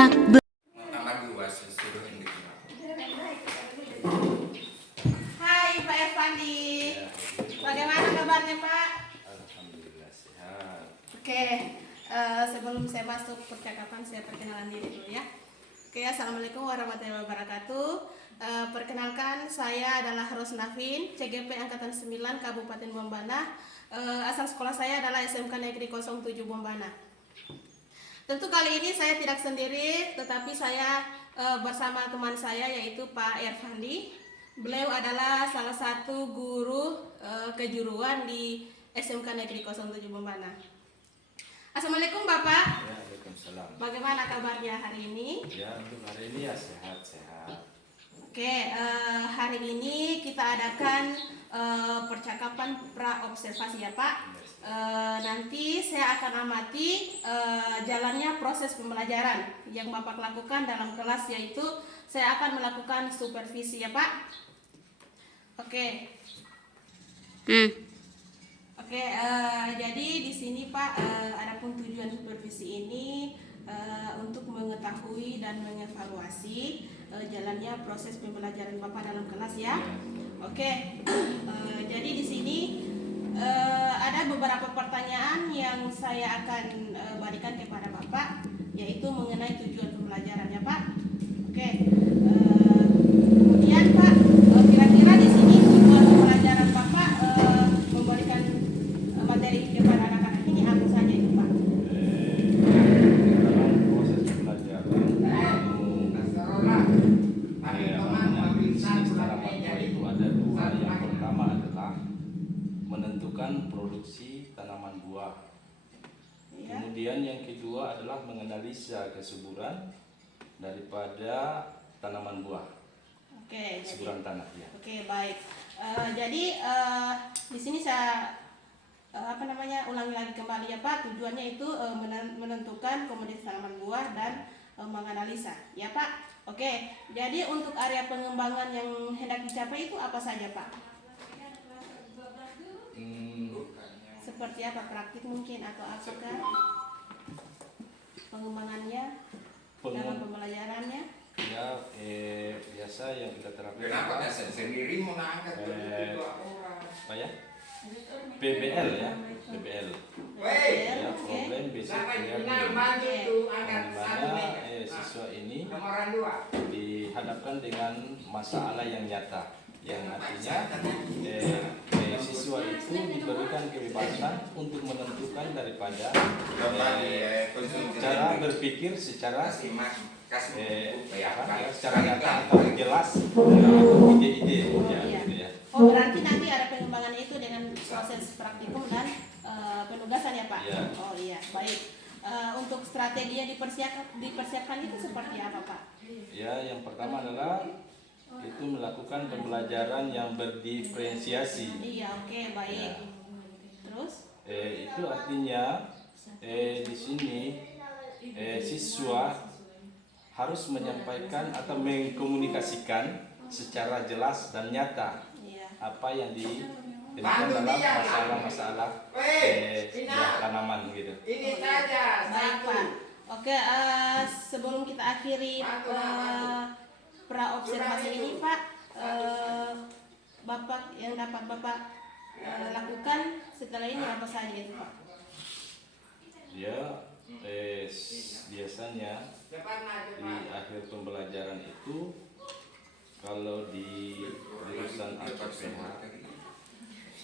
tak Hai Pak Irfandi, bagaimana kabarnya Pak? Alhamdulillah sehat. Oke, sebelum saya masuk percakapan saya perkenalan diri dulu ya. Oke, assalamualaikum warahmatullahi wabarakatuh. Perkenalkan saya adalah Rosnavin, CGP Angkatan 9 Kabupaten Bombana. Asal sekolah saya adalah SMK Negeri 07 Bombana. Tentu kali ini saya tidak sendiri, tetapi saya bersama teman saya yaitu Pak Irfandi. Beliau adalah salah satu guru kejuruan di SMK Negeri 07 Bombana. Assalamualaikum Bapak. Ya, Waalaikumsalam. Bagaimana kabarnya hari ini? Ya, untuk hari ini ya sehat-sehat. Oke, hari ini kita adakan percakapan pra-observasi ya Pak. Nanti saya akan amati jalannya proses pembelajaran yang Bapak lakukan dalam kelas, yaitu saya akan melakukan supervisi ya Pak. Oke. Oke, jadi di sini Pak, adapun tujuan supervisi ini untuk mengetahui dan mengevaluasi jalannya proses pembelajaran Bapak dalam kelas ya. Oke, jadi di sini ada beberapa pertanyaan yang saya akan berikan kepada Bapak, yaitu mengenai tujuan pembelajaran ya Pak. Oke, kemudian Pak, kira-kira di sini tujuan pembelajaran Bapak memberikan materi kepada anak-anak ini apa saja itu Pak? Dalam proses pembelajaran itu ada dua. Yang pertama adalah menentukan produksi tanaman buah. Ya. Kemudian yang kedua adalah menganalisa kesuburan daripada tanaman buah. Oke, Kesuburan tanah ya. Oke, baik. Jadi di sini saya ulangi lagi kembali ya Pak. Tujuannya itu menentukan komoditas tanaman buah dan menganalisa ya Pak. Oke, jadi untuk area pengembangan yang hendak dicapai itu apa saja Pak? Seperti apa, praktik mungkin atau apakah pengembangannya dalam pembelajarannya? Ya, biasa yang kita terapkan Kenapa sendiri mau angkat apa ya? PBL ya, PBL. Ya, problem basic learning. Dimana siswa ini dihadapkan dengan masalah yang nyata, yang artinya siswa itu diberikan kebebasan untuk menentukan daripada cara berpikir secara secara nyata atau jelas ide-ide ya, gitu ya. Oh, berarti nanti ada pengembangannya itu dengan proses praktikum dan penugasan ya Pak? Ya. Oh iya, baik. Untuk strategi yang dipersiapkan itu seperti apa Pak? Ya, yang pertama adalah itu melakukan pembelajaran yang berdiferensiasi. Iya, oke, baik. Ya. Terus? Itu artinya di sini siswa harus menyampaikan atau mengkomunikasikan secara jelas dan nyata Iya. apa yang ditemukan dalam masalah-masalah tanaman gitu. Ini saja Baik Pak. Oke, sebelum kita akhiri pra-observasi ini Pak, Bapak yang dapat Bapak lakukan setelah ini apa saja itu Pak? Ya, biasanya di akhir pembelajaran itu kalau di jurusan APPH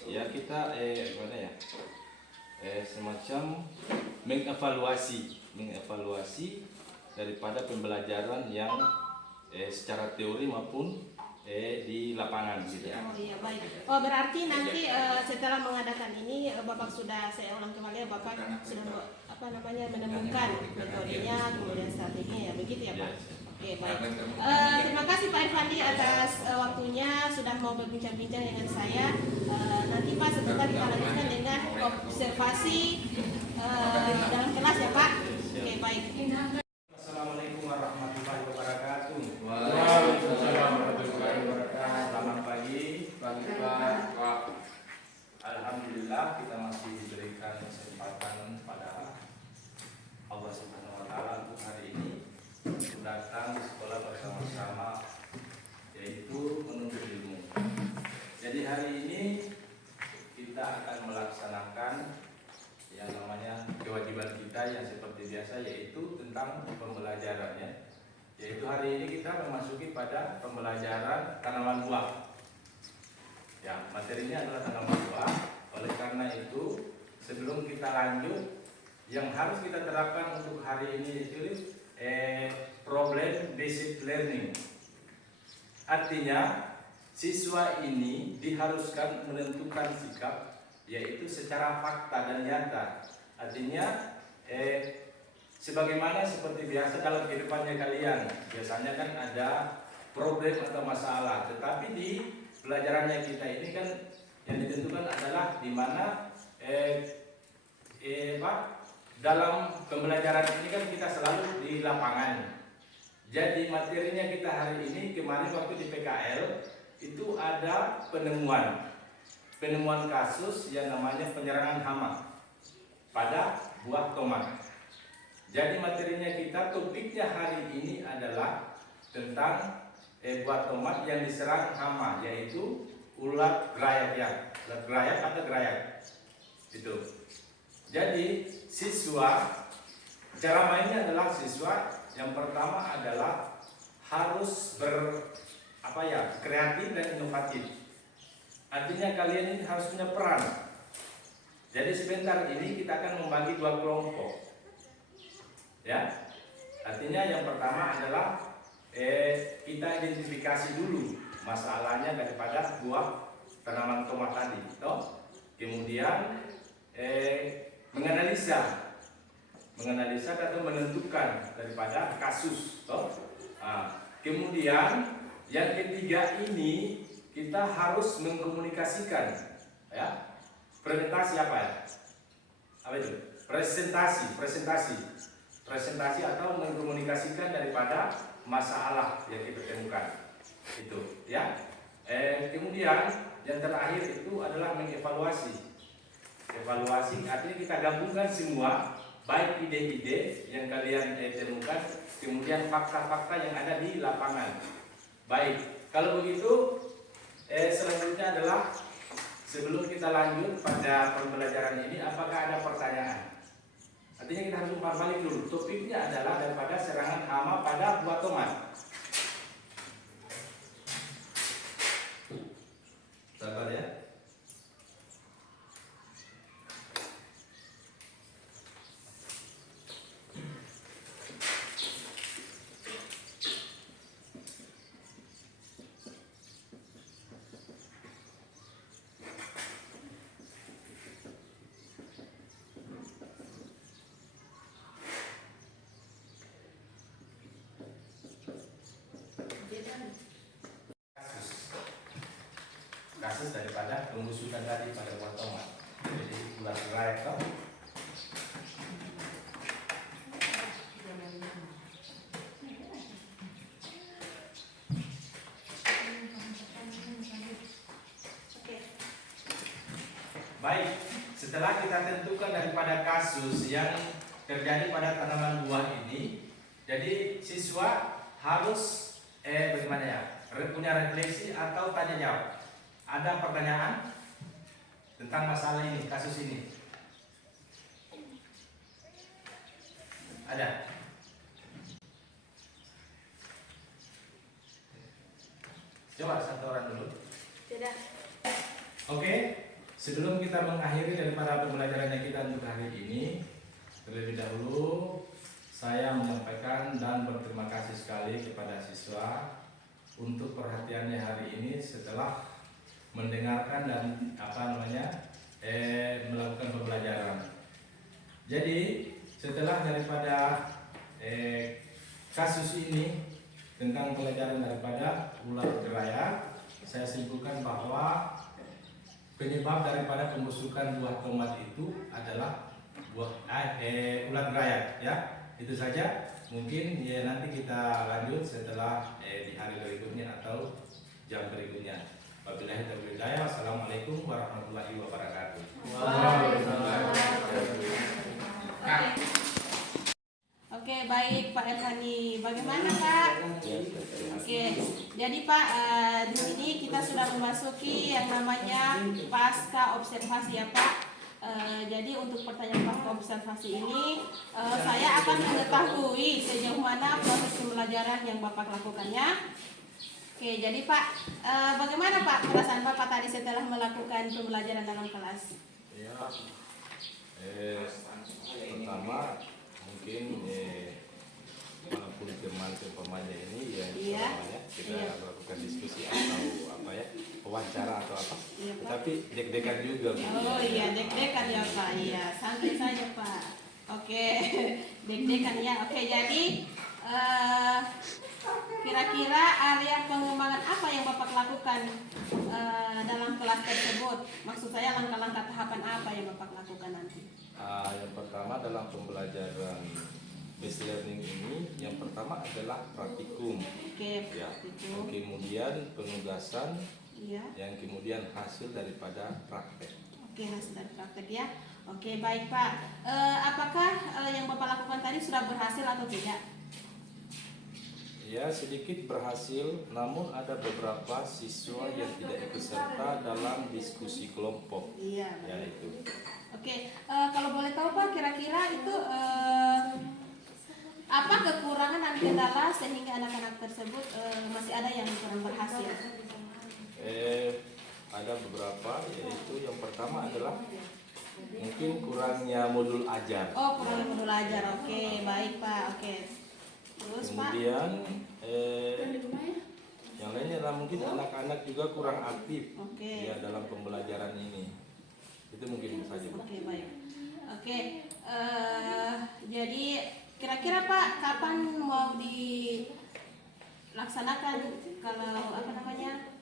ya kita gimana ya, semacam mengevaluasi daripada pembelajaran yang secara teori maupun di lapangan gitu. Oh iya, baik. Oh, berarti nanti setelah mengadakan ini Bapak sudah, saya ulang kembali ya, Bapak sudah menemukan metodenya, kemudian strateginya ya, begitu ya Pak? Oke, baik. Terima kasih Pak Irfandi atas waktunya sudah mau berbincang-bincang dengan saya. Nanti Pak sebentar kita lanjutkan dengan observasi dalam kelas ya Pak. Oke, baik. Assalamualaikum warahmatullahi wabarakatuh. Waalaikumsalam warahmatullahi wabarakatuh. Selamat pagi. Pagi Pak. Alhamdulillah kita masih diberikan kesempatan pada Allah Subhanahu wa taala untuk hari ini yaitu hari ini kita memasuki pada pembelajaran tanaman buah. Ya, materinya adalah tanaman buah. Oleh karena itu, sebelum kita lanjut, yang harus kita terapkan untuk hari ini itu problem based learning. Artinya, siswa ini diharuskan menentukan sikap, yaitu secara fakta dan nyata. Artinya, sebagaimana seperti biasa dalam kehidupannya kalian, biasanya kan ada problem atau masalah, tetapi di pelajarannya kita ini kan yang ditentukan adalah di mana dalam pembelajaran ini kan kita selalu di lapangan. Jadi materinya kita hari ini, kemarin waktu di PKL itu ada penemuan kasus yang namanya penyerangan hama pada buah tomat. Jadi materinya kita, topiknya hari ini adalah tentang buah tomat yang diserang hama, yaitu ulat grayak ya. Ulat grayak atau grayak itu. Jadi siswa, cara mainnya adalah siswa yang pertama adalah harus kreatif dan inovatif. Artinya kalian ini harus punya peran. Jadi sebentar ini kita akan membagi 2 kelompok. Ya, artinya yang pertama adalah kita identifikasi dulu masalahnya daripada buah tanaman tomat tadi, toh. Kemudian menganalisa atau menentukan daripada kasus, toh. Kemudian yang ketiga ini kita harus mengkomunikasikan, ya. Presentasi apa ya? Apa itu? Presentasi atau mengkomunikasikan daripada masalah yang kita temukan itu, ya. Kemudian yang terakhir itu adalah mengevaluasi. Evaluasi artinya kita gabungkan semua, baik ide-ide yang kalian temukan, kemudian fakta-fakta yang ada di lapangan. Baik, kalau begitu selanjutnya adalah sebelum kita lanjut pada pembelajaran ini, apakah ada pertanyaan? Artinya kita harus umpan balik dulu. Topiknya adalah daripada serangan hama pada buah tomat. Sabar ya. Kasus daripada pembusukan tadi pada buah tomat. Jadi ulat grayak toh. Baik, setelah kita tentukan daripada kasus yang terjadi pada tanaman buah ini, jadi siswa harus bagaimana ya? Punya refleksi atau tanya jawab. Ada pertanyaan tentang masalah ini, kasus ini? Ada? Coba satu orang dulu. Tidak. Oke, sebelum kita mengakhiri daripada pembelajarannya kita untuk hari ini, terlebih dahulu saya menyampaikan dan berterima kasih sekali kepada siswa untuk perhatiannya hari ini setelah mendengarkan dan melakukan pembelajaran. Jadi setelah daripada kasus ini tentang pelajaran daripada ulat grayak, saya simpulkan bahwa penyebab daripada pembusukan buah tomat itu adalah ulat grayak, ya. Itu saja. Mungkin ya nanti kita lanjut setelah di hari berikutnya atau jam berikutnya. Wabillahi taufiq wal hidayah. Wassalamualaikum warahmatullahi wabarakatuh. Oke, baik Pak Elhani. Bagaimana Pak? Oke, jadi Pak, di sini kita sudah memasuki yang namanya pasca observasi ya Pak. Jadi untuk pertanyaan pasca observasi ini, saya akan mengetahui sejauh mana proses pembelajaran pembelajaran yang Bapak lakukannya. Oke, jadi Pak, bagaimana Pak perasaan Bapak tadi setelah melakukan pembelajaran dalam kelas? Ya, pertama mungkin walaupun teman-temannya ini ya Iya. namanya kita Iya. melakukan diskusi atau apa ya wawancara atau apa, Iya, Pak. tapi deg-degan juga Bu. Oh iya, deg-degan ya Pak. Iya, santai saja Pak. Oke, deg-degan ya. Oke, jadi kira-kira area pengembangan apa yang Bapak lakukan dalam kelas tersebut? Maksud saya langkah-langkah tahapan apa yang Bapak lakukan nanti? Yang pertama dalam pembelajaran base learning ini, yang pertama adalah praktikum, Oke, ya. itu. Kemudian penugasan, Iya. yang kemudian hasil daripada praktek. Oke, hasil dari praktek ya. Oke, baik Pak. Apakah yang Bapak lakukan tadi sudah berhasil atau tidak? Ya, sedikit berhasil, namun ada beberapa siswa yang tidak ikut serta dalam diskusi kelompok. Iya. Ya baik. itu. Oke, kalau boleh tahu Pak, kira-kira itu apa kekurangan dan kendala sehingga anak-anak tersebut masih ada yang kurang berhasil? Ada beberapa, yaitu yang pertama adalah mungkin kurangnya modul ajar. Oh, kurang modul ajar. Oke, baik Pak. Oke. Terus Pak? Kemudian yang lainnya adalah mungkin anak-anak juga kurang aktif Oke. ya dalam pembelajaran ini. Itu mungkin saja Bu. Oke, baik. Oke, jadi kira-kira Pak kapan mau dilaksanakan kalau apa namanya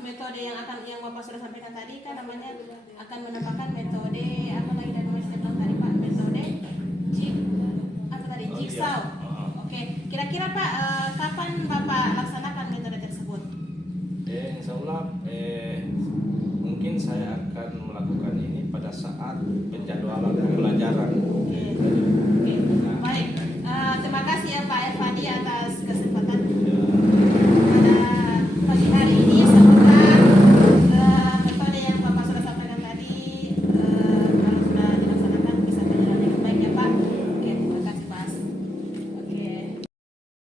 metode yang Bapak sudah sampaikan tadi kan namanya akan menambahkan metode apa lagi dari Mas bilang tadi Pak, metode jigsaw. Oke, kira-kira Pak kapan Bapak laksanakan metode tersebut? Insya Allah mungkin saya akan melakukan ini pada saat penjadwalan pembelajaran. Oke, baik. Terima kasih ya Pak Irfandi atas kesediaan